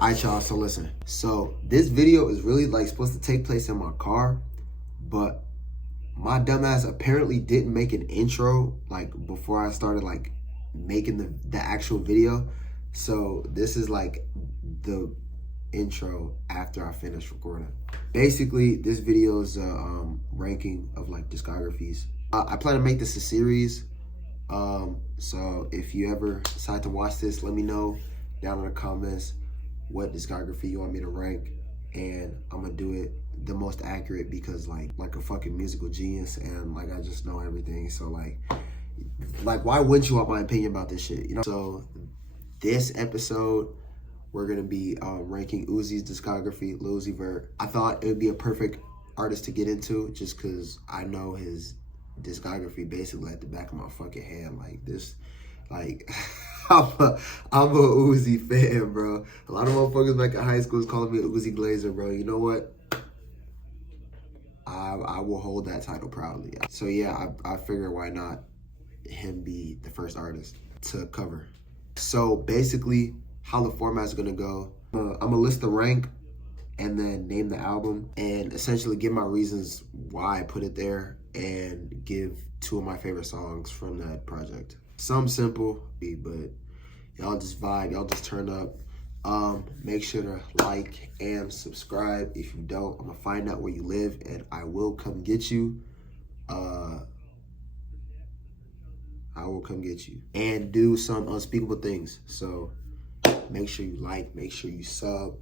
Alright, y'all, so listen. So this video is really like supposed to take place in my car, but my dumbass apparently didn't make an intro like before I started like making the actual video. So this is like the intro after I finish recording. Basically, this video is a ranking of like discographies. I plan to make this a series. So if you ever decide to watch this, let me know down in the comments what discography you want me to rank, and I'm gonna do it the most accurate because like a fucking musical genius, and like I just know everything. So like why wouldn't you want my opinion about this shit, you know? So this episode we're gonna be ranking Uzi's discography, Lil Uzi Vert. I thought it would be a perfect artist to get into just because I know his discography basically at the back of my fucking hand. Like this, like I'm a Uzi fan, bro. A lot of motherfuckers back in high school was calling me an Uzi Glazer, bro. You know what? I will hold that title proudly. So yeah, I figured why not him be the first artist to cover. So basically, how the format is gonna go, I'm gonna list the rank and then name the album and essentially give my reasons why I put it there and give two of my favorite songs from that project. Some simple, but y'all just vibe, y'all just turn up. Make sure to like and subscribe. If you don't, I'm gonna find out where you live and I will come get you. I will come get you and do some unspeakable things. So make sure you like, make sure you sub,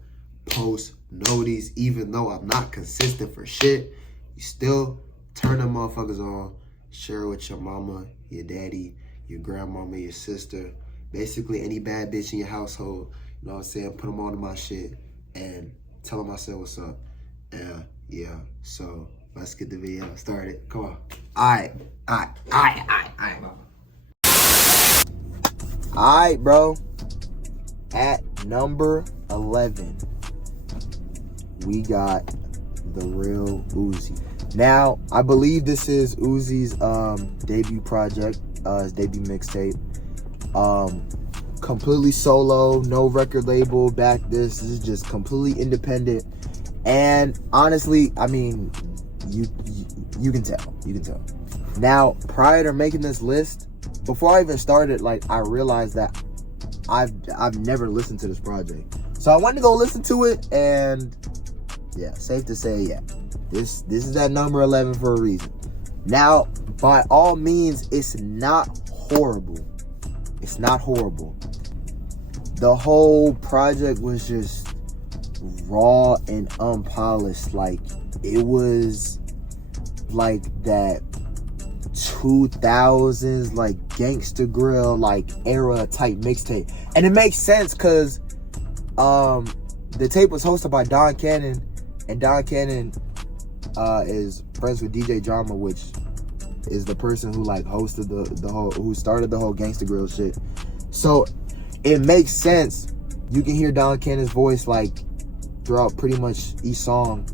post noties. Even though I'm not consistent for shit, you still turn them motherfuckers on. Share it with your mama, your daddy, your grandmama, your sister, basically any bad bitch in your household. You know what I'm saying? Put them on to my shit and tell them I said what's up. Yeah. So let's get the video started. Come on. All right, bro. At number 11, we got the real Uzi. Now, I believe this is Uzi's debut project, his debut mixtape. Completely solo, no record label back. This is just completely independent. And honestly, I mean, you can tell. Now, prior to making this list, before I even started, like I realized that I've never listened to this project. So I went to go listen to it, and yeah, safe to say, yeah, this is at number 11 for a reason. Now, by all means, it's not horrible. It's not horrible. The whole project was just raw and unpolished. Like, it was like that 2000s like gangsta grill like era type mixtape, and it makes sense because the tape was hosted by Don Cannon, and Don Cannon is friends with DJ Drama, which is the person who like hosted who started the whole gangsta grill shit. So it makes sense. You can hear Don Cannon's voice like throughout pretty much each song,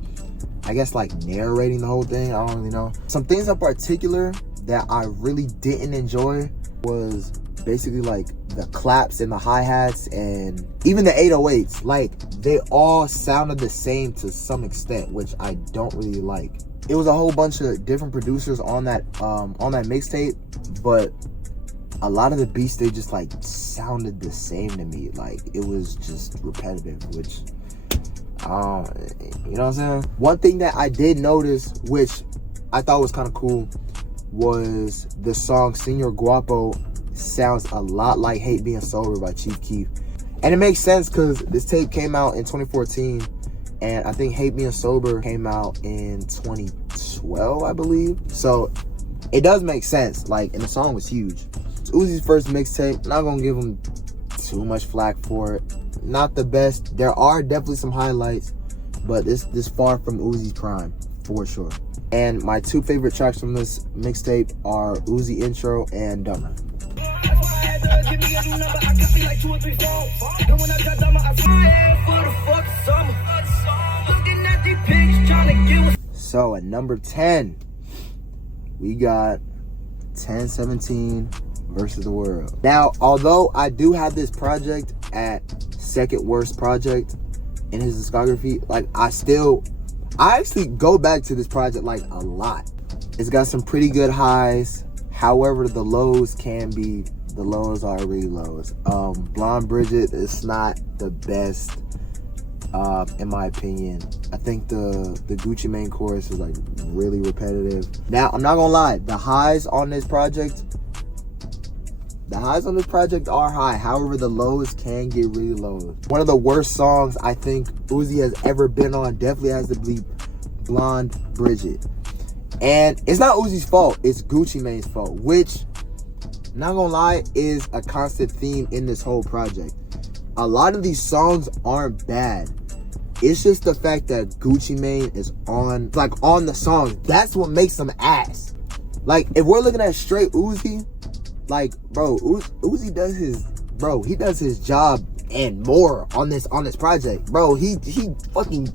I guess like narrating the whole thing. I don't really know. Some things in particular that I really didn't enjoy was basically like the claps and the hi-hats and even the 808s. Like, they all sounded the same to some extent, which I don't really like. It was a whole bunch of different producers on that mixtape, but a lot of the beats, they just like sounded the same to me. Like, it was just repetitive, which you know what I'm saying? One thing that I did notice, which I thought was kind of cool, was the song Senor Guapo sounds a lot like Hate Being Sober by Chief Keef. And it makes sense because this tape came out in 2014, and I think Hate Being Sober came out in 2012, I believe. So it does make sense, like, and the song was huge. It's Uzi's first mixtape. Not gonna give him too much flack for it. Not the best. There are definitely some highlights, but this far from Uzi's prime, for sure. And my two favorite tracks from this mixtape are Uzi Intro and Dumber. So at number 10, we got 1017 versus the World. Now, although I do have this project at second worst project in his discography, like I actually go back to this project like a lot. It's got some pretty good highs. However, the lows are really lows. Blonde Bridget is not the best, in my opinion. I think the Gucci Mane chorus is like really repetitive. Now, I'm not gonna lie, the highs on this project are high. However, the lows can get really low. One of the worst songs I think Uzi has ever been on definitely has to be Blonde Bridget. And it's not Uzi's fault, it's Gucci Mane's fault, which, not gonna lie, is a constant theme in this whole project. A lot of these songs aren't bad. It's just the fact that Gucci Mane is on the song. That's what makes them ass. Like, if we're looking at straight Uzi, like, bro, Uzi does his job and more on this project. Bro, he fucking,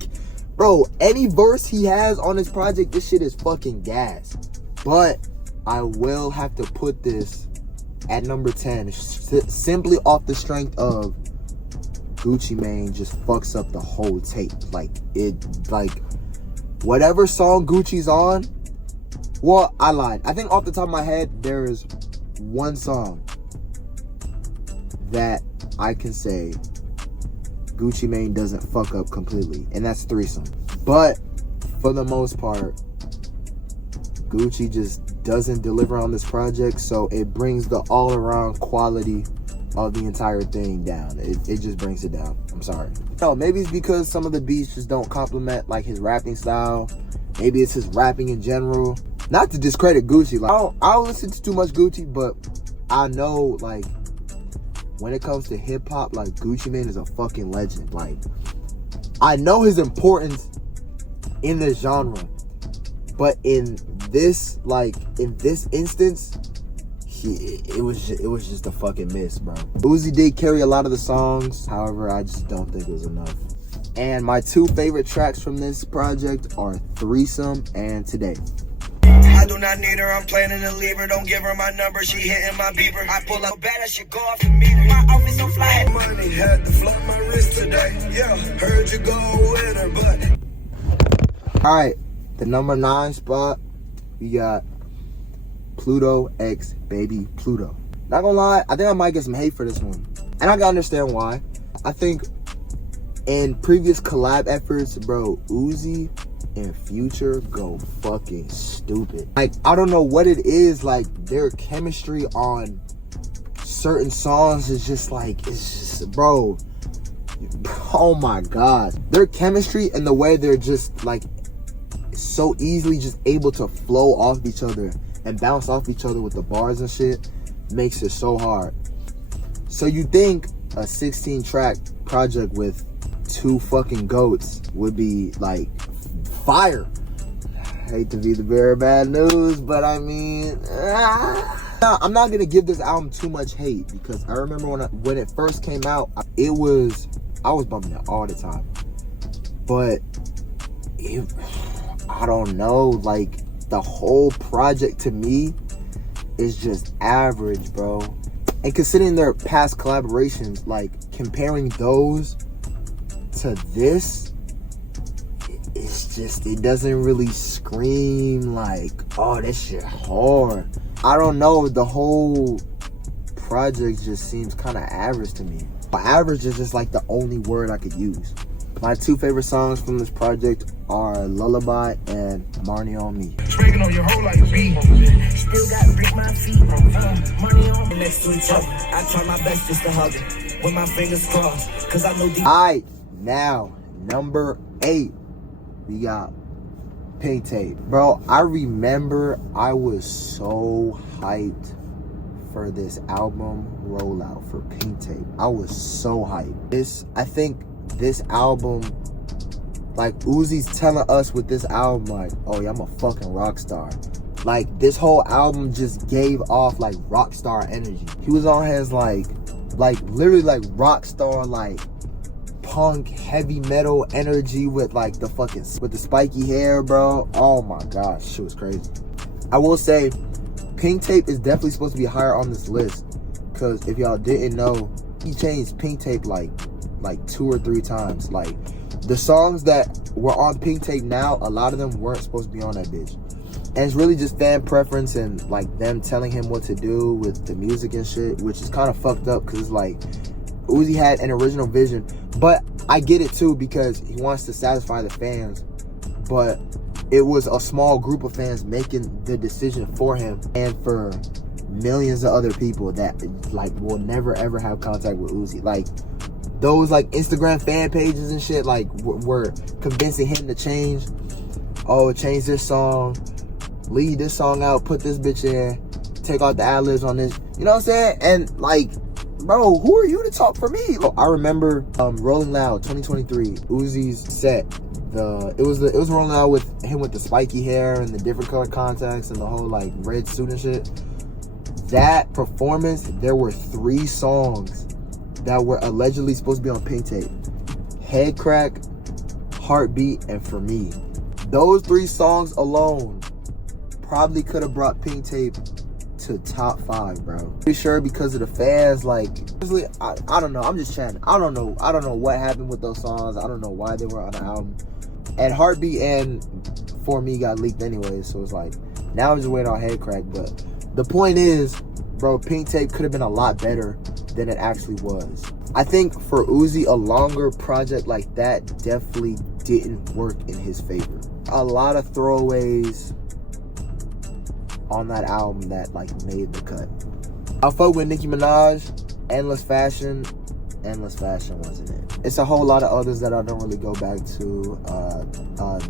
bro, any verse he has on this project, this shit is fucking gas. But I will have to put this at number 10 simply off the strength of Gucci Mane just fucks up the whole tape. Like, whatever song Gucci's on, well, I lied. I think off the top of my head, there is one song that I can say Gucci Mane doesn't fuck up completely, and that's Threesome. But for the most part, Gucci just doesn't deliver on this project, so it brings the all-around quality of the entire thing down. It just brings it down. I'm sorry. No, maybe it's because some of the beats just don't complement like his rapping style. Maybe it's his rapping in general. Not to discredit Gucci. Like, I don't listen to too much Gucci, but I know, like, when it comes to hip hop, like, Gucci Mane is a fucking legend. Like, I know his importance in this genre, but in this instance, it was just a fucking miss, bro. Uzi did carry a lot of the songs, however, I just don't think it was enough. And my two favorite tracks from this project are Threesome and Today. I do not need her, I'm planning to leave her. Don't give her my number, she hitting my beeper. I pull up bad, I should go off and meet her. My office so fly. Money had to flood my wrist today. Yeah, heard you go with her, but. Alright, the number 9 spot, we got Pluto X Baby Pluto. Not gonna lie, I think I might get some hate for this one. And I can understand why. I think in previous collab efforts, bro, Uzi and Future go fucking stupid. Like, I don't know what it is, like, their chemistry on certain songs is just like, it's just, bro, oh my god. Their chemistry and the way they're just, like, so easily just able to flow off each other and bounce off each other with the bars and shit makes it so hard. So you think a 16-track project with 2 fucking goats would be, like, fire. I hate to be the bearer of bad news, but I mean, I'm not gonna give this album too much hate, because I remember when it first came out, I was bumping it all the time. But I don't know, like, the whole project to me is just average, bro. And considering their past collaborations, like, comparing those to this, it's just, it doesn't really scream like, oh, this shit hard. I don't know, the whole project just seems kind of average to me. But average is just like the only word I could use. My 2 favorite songs from this project are Lullaby and Money on Me. Speaking on your whole life, still gotta break my feet. Money on me next to each other. I try my best just to hug it with my fingers crossed, cause I know deep. Alright, now number 8, we got Pink Tape. Bro, I remember I was so hyped for this album rollout for Pink Tape. I was so hyped. I think this album, like, Uzi's telling us with this album, like, oh yeah, I'm a fucking rock star. Like, this whole album just gave off like rock star energy. He was on his like literally like rock star, like punk heavy metal energy with like the spiky hair, bro. Oh my gosh, shit was crazy. I will say Pink Tape is definitely supposed to be higher on this list, because if y'all didn't know, He changed Pink Tape like 2 or 3 times. Like, the songs that were on Pink Tape now, a lot of them weren't supposed to be on that bitch. And it's really just fan preference and like them telling him what to do with the music and shit, which is kind of fucked up because it's like Uzi had an original vision. But I get it too, because he wants to satisfy the fans. But it was a small group of fans making the decision for him and for millions of other people that like will never ever have contact with Uzi. Like, those like Instagram fan pages and shit like were convincing him to change. Oh, change this song, leave this song out, put this bitch in, take out the ad-libs on this. You know what I'm saying? And like, bro, who are you to talk for me? I remember Rolling Loud 2023, Uzi's set. It was Rolling Loud with him with the spiky hair and the different color contacts and the whole like red suit and shit. That performance, there were 3 songs that were allegedly supposed to be on Pink Tape: Head Crack, Heartbeat, and For Me. Those 3 songs alone probably could have brought Pink Tape to top 5, bro. Pretty sure because of the fans. Like, I don't know. I'm just chatting. I don't know what happened with those songs. I don't know why they were on the album. And Heartbeat and For Me got leaked anyway, so it's like, now I'm just waiting on Head Crack. But the point is, bro, Pink Tape could have been a lot better than it actually was. I think for Uzi, a longer project like that definitely didn't work in his favor. A lot of throwaways on that album that like made the cut. I fuck with Nicki Minaj, Endless Fashion. Endless Fashion wasn't it. It's a whole lot of others that I don't really go back to.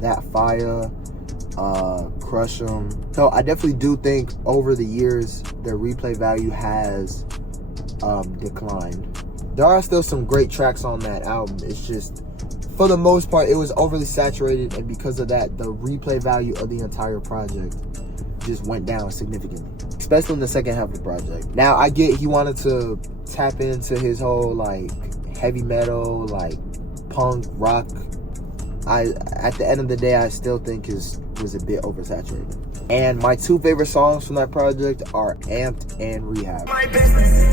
That Fire, Crush 'Em. So I definitely do think over the years the replay value has declined. There are still some great tracks on that album. It's just, for the most part, it was overly saturated, and because of that, the replay value of the entire project just went down significantly, especially in the second half of the project. Now, I get he wanted to tap into his whole like heavy metal, like punk rock. At the end of the day, I still think was a bit oversaturated. And my 2 favorite songs from that project are Amped and Rehab. My business.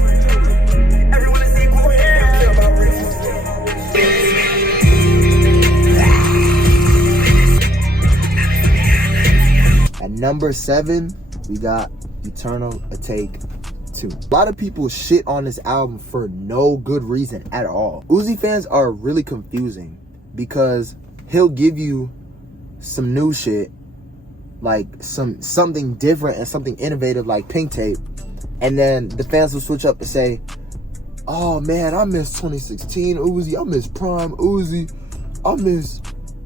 Everyone is equal here. At number 7, we got Eternal A Take 2. A lot of people shit on this album for no good reason at all. Uzi fans are really confusing because he'll give you some new shit, like something different and something innovative like Pink Tape, and then the fans will switch up and say, oh man, I miss 2016 Uzi, I miss Prime Uzi,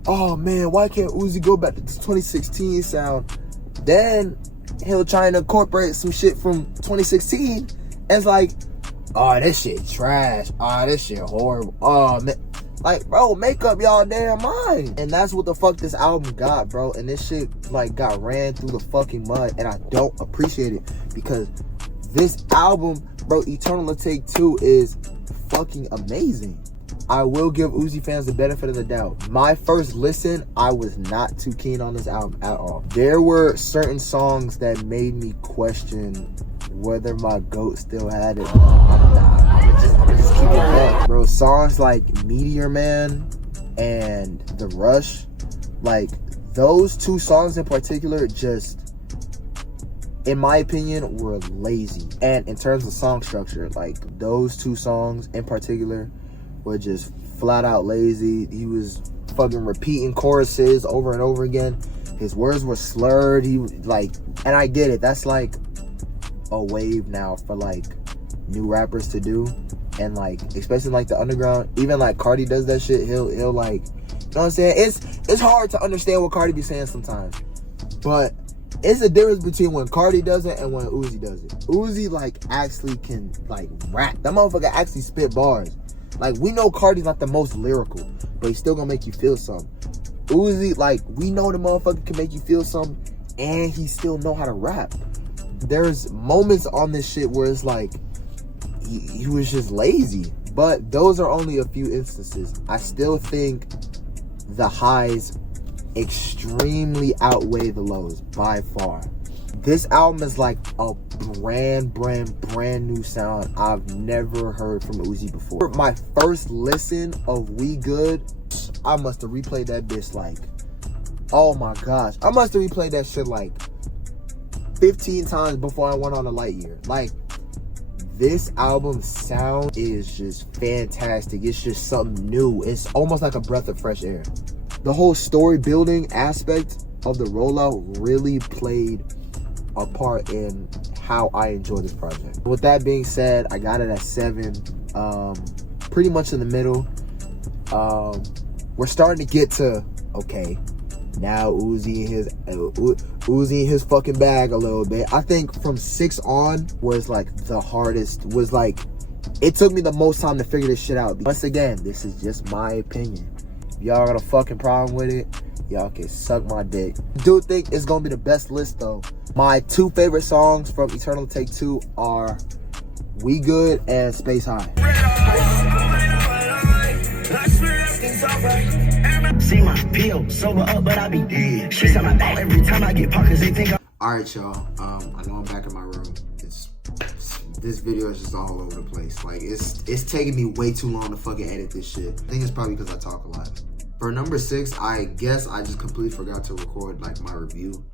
oh man, why can't Uzi go back to the 2016 sound? Then he'll try and incorporate some shit from 2016 and it's like, oh, this shit trash, oh, this shit horrible, oh man. Like, bro, make up y'all damn mind. And that's what the fuck this album got, bro. And this shit, like, got ran through the fucking mud. And I don't appreciate it. Because this album, bro, Eternal Take 2 is fucking amazing. I will give Uzi fans the benefit of the doubt. My first listen, I was not too keen on this album at all. There were certain songs that made me question whether my GOAT still had it. I'm just keep it up, bro. Songs like Meteor Man and The Rush, like those 2 songs in particular, just, in my opinion, were lazy. And in terms of song structure, like those 2 songs in particular were just flat out lazy. He was fucking repeating choruses over and over again. His words were slurred. He like, and I get it. That's like a wave now for like new rappers to do, and like especially like the underground. Even like Cardi does that shit. He'll like, you know what I'm saying? It's hard to understand what Cardi be saying sometimes, but it's a difference between when Cardi does it and when Uzi does it. Uzi like actually can like rap. That motherfucker actually spit bars. Like, we know Cardi's not the most lyrical, but he's still gonna make you feel something. Uzi, like, we know the motherfucker can make you feel something, and he still know how to rap. There's moments on this shit where it's like he was just lazy, but those are only a few instances. I still think the highs extremely outweigh the lows by far. This album is like a brand new sound I've never heard from Uzi before. My first listen of We Good, I must have replayed that bitch like, oh my gosh. I must have replayed that shit like 15 times before I went on a light year. Like, this album sound is just fantastic. It's just something new. It's almost like a breath of fresh air. The whole story building aspect of the rollout really played a part in how I enjoy this project. With that being said, I got it at 7, pretty much in the middle. We're starting to get to, okay, now Uzi in his fucking bag a little bit. I think from 6 on was like the hardest, was like, it took me the most time to figure this shit out. Once again, this is just my opinion. If y'all got a fucking problem with it, y'all can suck my dick. I do think it's gonna be the best list though. My 2 favorite songs from Eternal Take 2 are We Good and Space High. See my pill, sober up, but I be dead. She's on my back every time I get pockets, they think Alright, y'all. I know I'm back in my room. This video is just all over the place. Like, it's taking me way too long to fucking edit this shit. I think it's probably because I talk a lot. For number 6, I guess I just completely forgot to record like my review.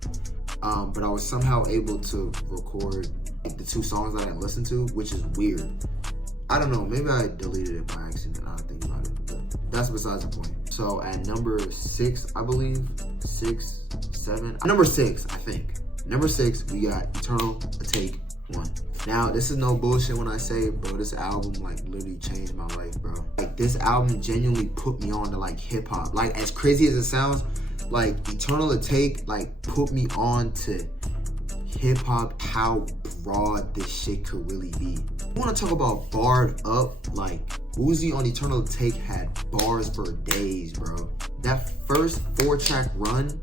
But I was somehow able to record like, the 2 songs that I listened to, which is weird. I don't know, maybe I deleted it by accident. I don't think about it, but that's besides the point. So at number 6, I believe, 6, 7, number 6, I think. Number 6, we got Eternal Take 1. Now, this is no bullshit when I say, bro, this album like literally changed my life, bro. Like, this album genuinely put me on to like hip hop. Like, as crazy as it sounds, like Eternal Take like put me on to hip hop, how broad this shit could really be. I want to talk about barred up. Like, Uzi on Eternal Take had bars for days, bro. That first 4-track run,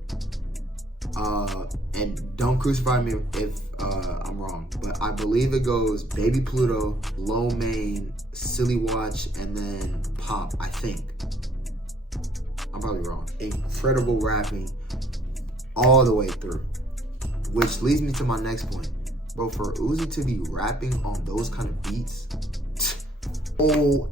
and don't crucify me if I'm wrong, but I believe it goes Baby Pluto, Low Main, Silly Watch, and then Pop, I think. I'm probably wrong. Incredible rapping all the way through. Which leads me to my next point. Bro, for Uzi to be rapping on those kind of beats, whole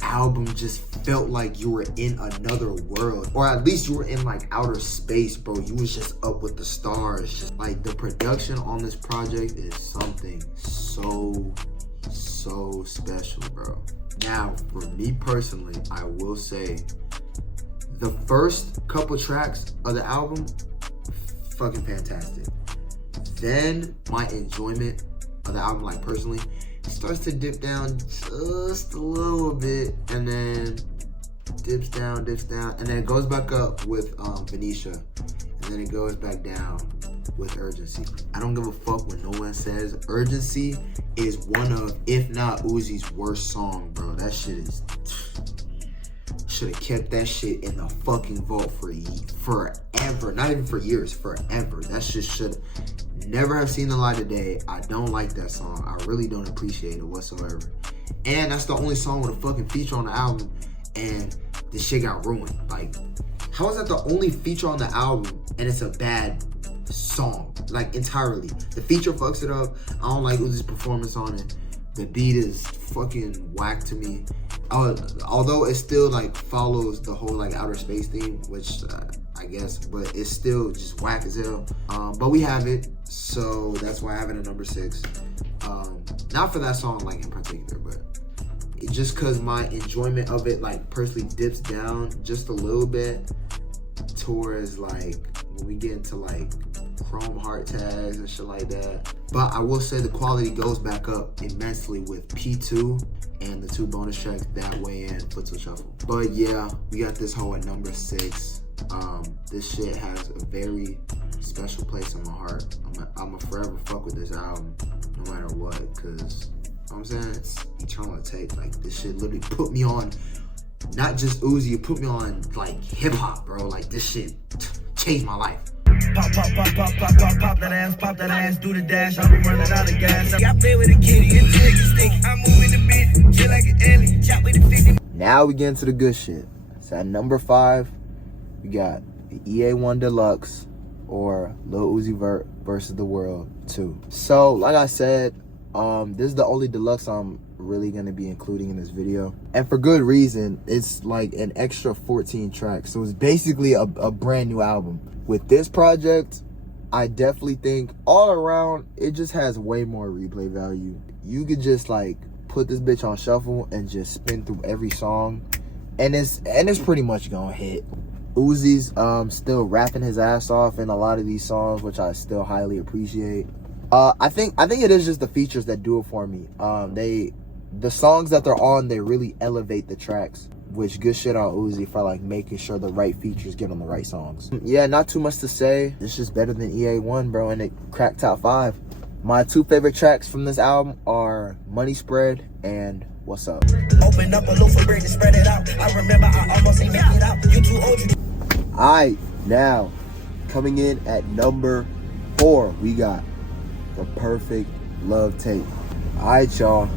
album just felt like you were in another world. Or at least you were in like outer space, bro. You was just up with the stars. Just like the production on this project is something so special, bro. Now, for me personally, I will say the first couple tracks of the album, fucking fantastic. Then my enjoyment of the album, like personally, starts to dip down just a little bit, and then dips down, and then it goes back up with Venetia, and then it goes back down with Urgency. I don't give a fuck when no one says Urgency is one of, if not Uzi's worst song, bro. That shit is, should have kept that shit in the fucking vault for forever. Not even for years, forever. That shit should never have seen the light of day. I don't like that song. I really don't appreciate it whatsoever. And that's the only song with a fucking feature on the album, and this shit got ruined. Like, how is that the only feature on the album and it's a bad song? Like, entirely. The feature fucks it up. I don't like Uzi's performance on it. The beat is fucking whack to me. Although it still like follows the whole like outer space theme, which I guess, but it's still just whack as hell. But we have it, so that's why I have it at number 6. Not for that song like in particular, but just cause my enjoyment of it like personally dips down just a little bit towards like when we get into like chrome heart tags and shit like that. But I will say the quality goes back up immensely with P2 and the 2 bonus tracks, That Way and Foot to Shuffle. But yeah, we got this whole at number 6. This shit has a very special place in my heart. I'm a forever fuck with this album no matter what, cause I'm saying it's Eternal Take. Like, this shit literally put me on, not just Uzi, it put me on like hip hop, bro. Like, this shit changed my life. Pop that ass, do the dash, I'll be running out of gas. I play with a kitty, it's a stick. I'm moving the beat, chill like an alien, chop with the 50. Now we get into the good shit. So at number 5, we got the EA1 Deluxe, or Lil Uzi Vert versus the World 2. So like I said, this is the only deluxe I'm really gonna be including in this video, and for good reason. It's like an extra 14 tracks, so it's basically a brand new album. With this project, I definitely think all around it just has way more replay value. You could just like put this bitch on shuffle and just spin through every song, and it's pretty much gonna hit. Uzi's still rapping his ass off in a lot of these songs, which I still highly appreciate. I think it is just the features that do it for me. The songs that they're on, they really elevate the tracks, which good shit on Uzi for like making sure the right features get on the right songs. Yeah, not too much to say. It's just better than EA1, bro, and it cracked top 5. My 2 favorite tracks from this album are Money Spread and What's Up. Open up a loaf of bread and spread it out. I remember I almost ain't make it out. You too old. Alright, now coming in at number 4, we got The Perfect Love Tape. Alright, y'all,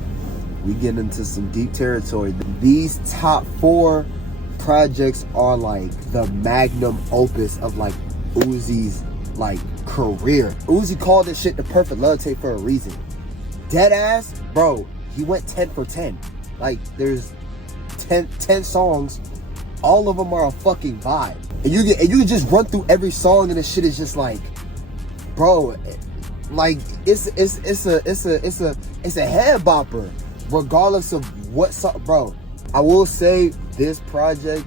we get into some deep territory. These top 4 projects are like the magnum opus of like Uzi's like career. Uzi called this shit The Perfect Love Tape for a reason. Dead ass, bro, he went 10 for 10. Like, there's 10 songs, all of them are a fucking vibe. And you can just run through every song and this shit is just like, bro, like it's a head bopper regardless of what song. Bro, I will say this project,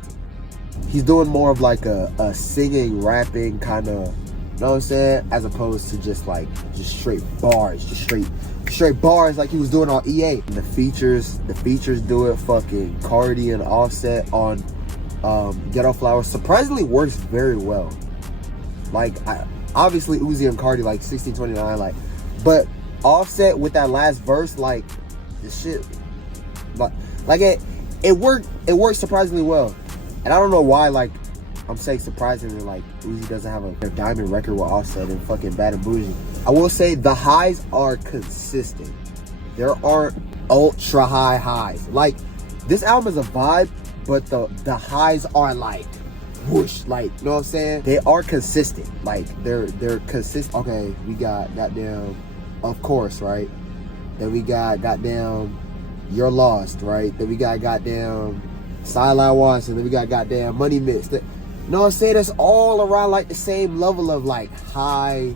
he's doing more of like a singing, rapping kind of, you know what I'm saying, as opposed to just straight bars, just straight bars like he was doing on EA. And the features do it. Fucking Cardi and Offset on Ghetto Flowers surprisingly works very well. Like, obviously Uzi and Cardi like 1629, like, but Offset with that last verse, like, the shit, like it worked surprisingly well. And I don't know why, like, I'm saying surprisingly, like, Uzi doesn't have a diamond record with Offset and fucking Bad and Bougie. I will say the highs are consistent. There aren't ultra high highs. Like, this album is a vibe, but the highs are like whoosh, like, you know what I'm saying? They are consistent. Like, they're consistent. Okay, we got goddamn Of Course, right? Then we got goddamn You're Lost, right? Then we got goddamn Sideline Watson. Then we got goddamn Money Mix. You know what I'm saying? That's all around like the same level of like high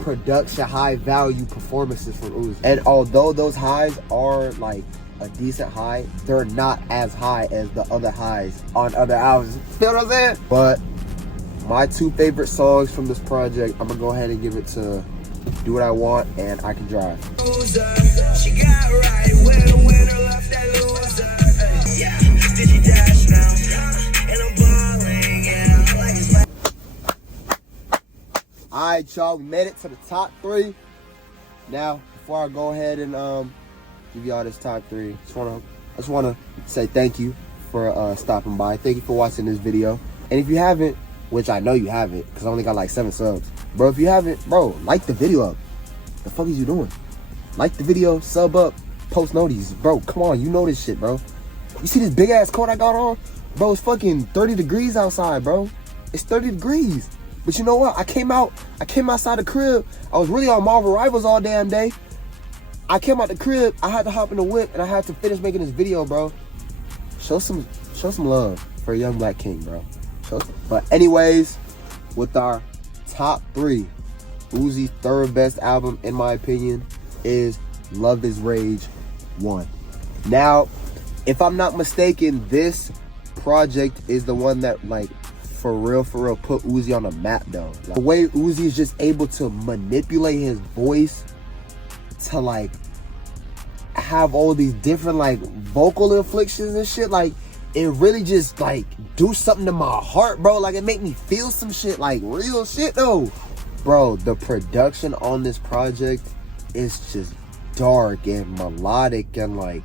production, high value performances from Uzi. And although those highs are like a decent high, they're not as high as the other highs on other albums. Feel what I'm saying? But my 2 favorite songs from this project, I'm gonna go ahead and give it to Do What I Want and I Can Drive. She got right when the winner left that loser. Yeah, did you dash now? And I'm balling, yeah, like it's back. Alright, y'all, we made it to the top 3. Now, before I go ahead and give y'all this top 3, I just wanna say thank you for stopping by. Thank you for watching this video. And if you haven't, which I know you haven't, because I only got like 7 subs, bro, if you haven't, bro, like the video up. The fuck is you doing? Like the video, sub up, post noties, bro. Come on, you know this shit, bro. You see this big ass coat I got on, bro? It's fucking 30 degrees outside, bro. It's 30 degrees. But you know what? I came outside the crib. I was really on Marvel Rivals all damn day. I came out the crib, I had to hop in the whip, and I had to finish making this video, bro. Show some love for a young black king, bro. But anyways, with our top 3, Uzi's 3rd best album, in my opinion, is Love Is Rage 1. Now, if I'm not mistaken, this project is the one that, like, for real, put Uzi on the map, though. Like, the way Uzi is just able to manipulate his voice to, like, have all these different, like, vocal inflections and shit, like, it really just, like, do something to my heart, bro. Like, it make me feel some shit, like, real shit, though. Bro, the production on this project is just dark and melodic and, like,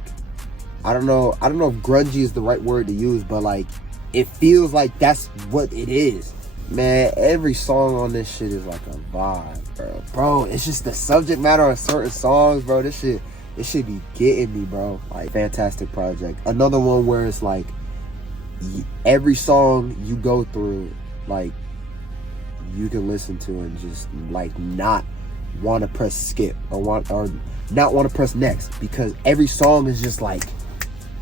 I don't know if grungy is the right word to use, but, like, it feels like that's what it is. Man, every song on this shit is like a vibe, bro. Bro, it's just the subject matter of certain songs, bro. This shit be getting me, bro. Like, fantastic project. Another one where it's like every song you go through, like, you can listen to and just like not want to press skip or not want to press next, because every song is just like,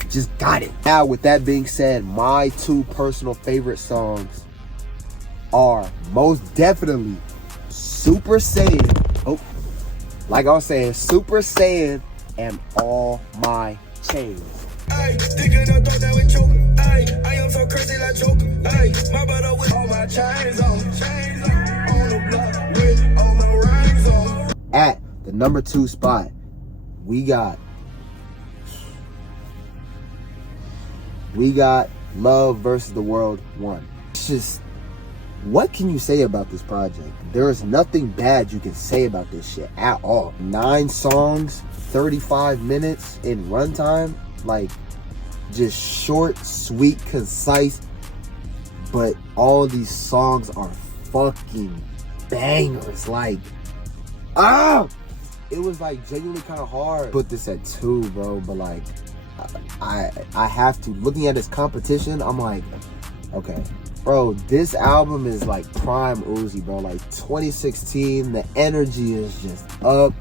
just got it. Now, with that being said, my two personal favorite songs are most definitely Super Saiyan. Oh, like I was saying, Super Saiyan and All My Chains. Ay, thinking I thought that would choke. Ay, I am so crazy like Joker. Ay, my brother with all my chains on the block with all my rings on. At the number 2 spot, we got Love versus the World 1. It's just, what can you say about this project? There is nothing bad you can say about this shit at all. 9 songs, 35 minutes in runtime. Like, just short, sweet, concise. But all these songs are fucking bangers. Like, it was like genuinely kind of hard. Put this at 2, bro. But like, I have to. Looking at this competition, I'm like, okay, bro, this album is like prime Uzi, bro. Like 2016, the energy is just up.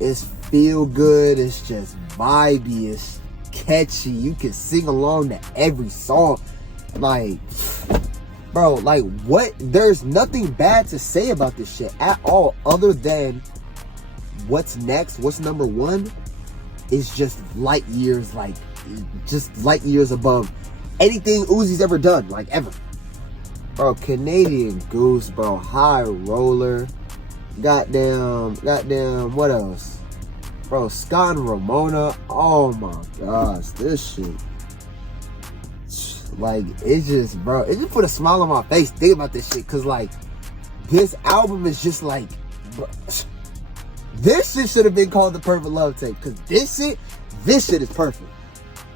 It's feel good. It's just vibey. It's catchy. You can sing along to every song. Like, bro, like what? There's nothing bad to say about this shit at all, other than what's next, what's number 1 is just light years, like just light years above anything Uzi's ever done, like ever. Bro, Canadian Goose, bro, High Roller, goddamn, what else? Bro, Scott and Ramona, oh my gosh, this shit. Like, it's just, bro, it just put a smile on my face thinking about this shit, cause like, this album is just like, bro, this shit should have been called the Perfect Love Tape, cause this shit is perfect.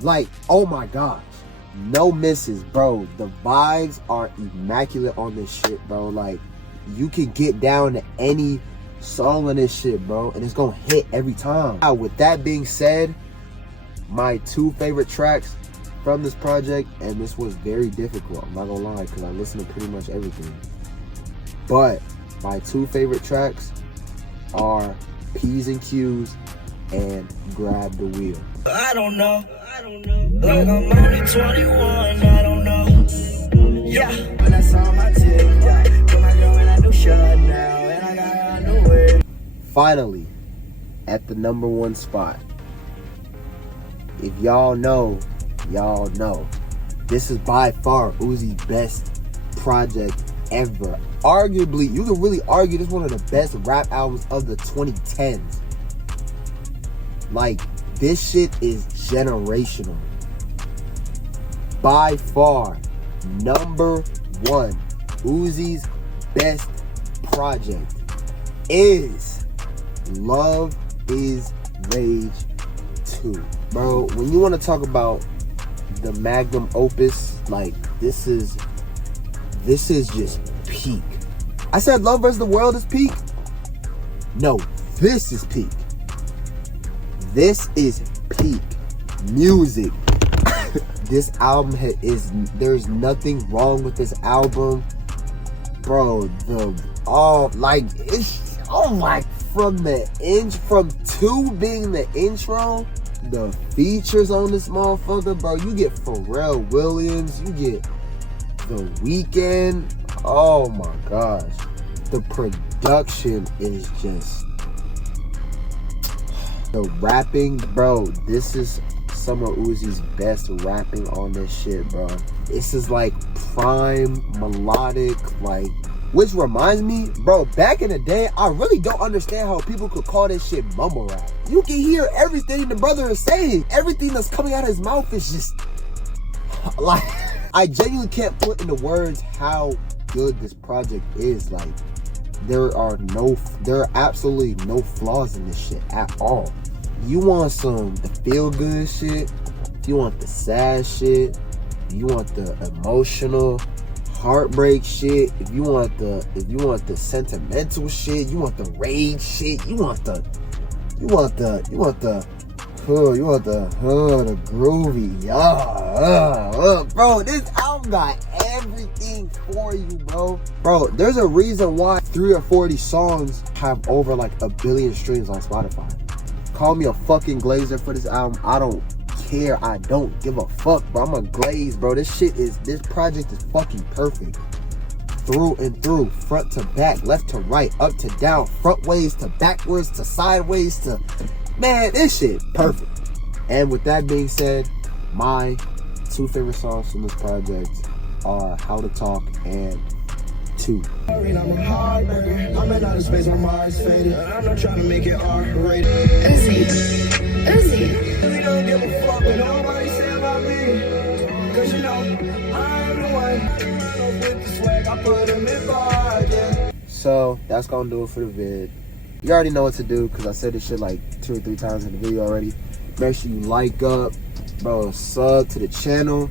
Like, oh my gosh, no misses, bro. The vibes are immaculate on this shit, bro. Like, you can get down to any song on this shit, bro, and it's gonna hit every time. Now, with that being said, my 2 favorite tracks from this project, and this was very difficult, I'm not gonna lie, because I listened to pretty much everything, but my 2 favorite tracks are P's and Q's and Grab the Wheel. I don't know. Like I'm only 21, I don't know. Yeah, but that's on my tip. Yeah, put my girl in a new shirt now, and I got a new way. Finally, at the number 1 spot. If y'all know, this is by far Uzi's best project ever. Arguably, you can really argue this is one of the best rap albums of the 2010s. Like, this shit is generational. By far, number 1, Uzi's best project is Love is Rage 2. Bro, when you want to talk about the magnum opus, like, this is just peak. I said Love vs. the World is peak? No, this is peak. This is peak music. This album there's nothing wrong with this album, bro. From 2 being the intro, the features on this motherfucker, bro. You get Pharrell Williams, you get The Weeknd. Oh my gosh, the production is just, the rapping, bro. This is some of Uzi's best rapping on this shit, bro. This is like prime melodic, like, which reminds me, bro, back in the day, I really don't understand how people could call this shit mumble rap. You can hear everything the brother is saying. Everything that's coming out of his mouth is just like, I genuinely can't put into words how good this project is. Like, there are absolutely no flaws in this shit at all. You want the feel good shit, you want the sad shit, you want the emotional heartbreak shit, if you want the sentimental shit, you want the rage shit, you want the groovy, bro. This album got everything for you, bro. Bro, there's a reason why 3 or 4 of these songs have over like 1 billion streams on Spotify. Call me a fucking glazer for this album. I don't care. I don't give a fuck, bro. I'm a glaze, bro. This project is fucking perfect. Through and through, front to back, left to right, up to down, front ways to backwards to sideways to, man, this shit perfect. And with that being said, my 2 favorite songs from this project are How to Talk and 2. I'm a hard burger. I'm in outer space, my mind's faded. I'm not trying to make it R-rated. Uzi. We don't give a fuck what nobody say about me. Cause you know, I am the one. With the swag, I put them in bar, yeah. So that's gonna do it for the vid. You already know what to do because I said this shit like 2 or 3 times in the video already. Make sure you like up, bro, sub to the channel.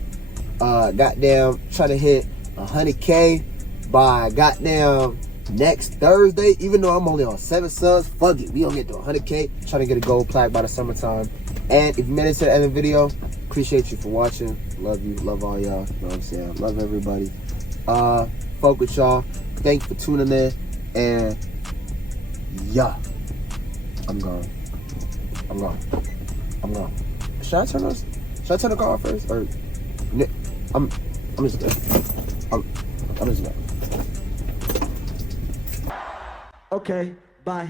Goddamn, try to hit 100K by goddamn next Thursday. Even though I'm only on 7 subs, fuck it, we gonna get to 100K. Trying to get a gold plaque by the summertime. And if you made it to the end of the video, appreciate you for watching. Love you, love all y'all. You know what I'm saying? Love everybody. Fuck with y'all. Thank you for tuning in. And yeah, I'm gone. Should I turn the car off first? Or I'm just gonna. I'm just gonna. Okay, bye.